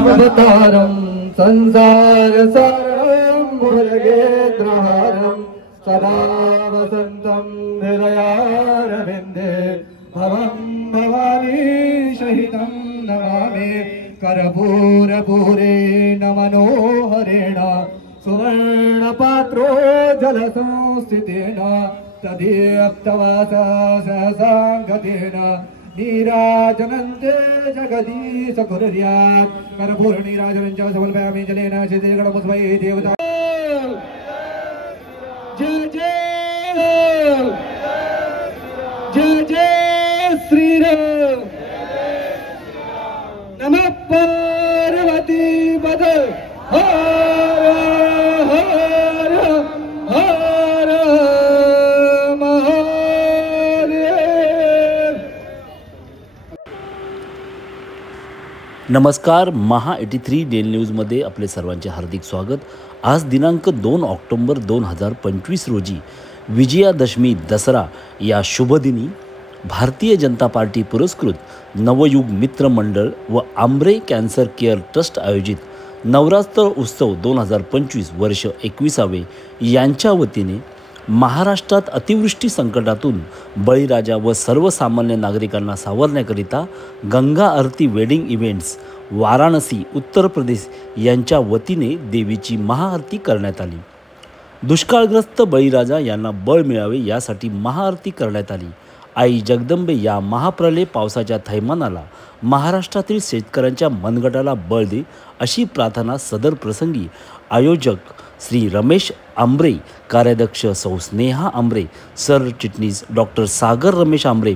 रामावतारं संसारसारं भुजगेन्द्रहारं सदा वसन्तं हृदयारविन्दे भवं भवानी सहितं नमामि कर्पूरपूरेण मनोहरेण सुवर्णपात्रो जलसंस्थितेन तदीप्तवासा सहसाङ्गतेन नीराजनन्ते जगदीश कुर्यात् कर्पूरनीराजनं च समर्पयामि जलेन शिथिलगणपुष्पै देवता जय जय जय जय श्रीराम नमः पार्वती पदे हर हर हर महादेव। नमस्कार, महा 83 डेली न्यूजमध्ये आपले सर्वांचे हार्दिक स्वागत। आज दिनांक 2 ऑक्टोबर 2025 रोजी विजयादशमी दसरा या शुभदिनी भारतीय जनता पार्टी पुरस्कृत नवयुग मित्र मंडळ व आंब्रे कॅन्सर केअर ट्रस्ट आयोजित नवरात्र उत्सव 2025 वर्ष 21वे यांच्या वतीने महाराष्ट्रात अतिवृष्टी संकटातून बळीराजा व सर्वसामान्य नागरिकांना सावरण्याकरिता गंगा आरती वेडिंग इव्हेंट्स वाराणसी उत्तर प्रदेश यांच्या वतीने देवीची महाआरती करण्यात आली। दुष्काळग्रस्त बळीराजा यांना बळ मिळावे यासाठी महाआरती करण्यात आली। आई जगदंबे या महाप्रलय पावसाच्या थैमानाला महाराष्ट्रातील शेतकऱ्यांच्या मनगटाला बळ दे अशी प्रार्थना सदर प्रसंगी आयोजक श्री रमेश आंब्रे, कार्याध्यक्ष सौ स्नेहा आंब्रे, सरचिटणीस डॉक्टर सागर रमेश आंब्रे,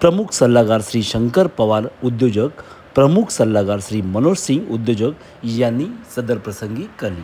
प्रमुख सल्लागार श्री शंकर पवार उद्योजक, प्रमुख सल्लागार श्री मनोज सिंग उद्योजक यांनी सदर प्रसंगी केली।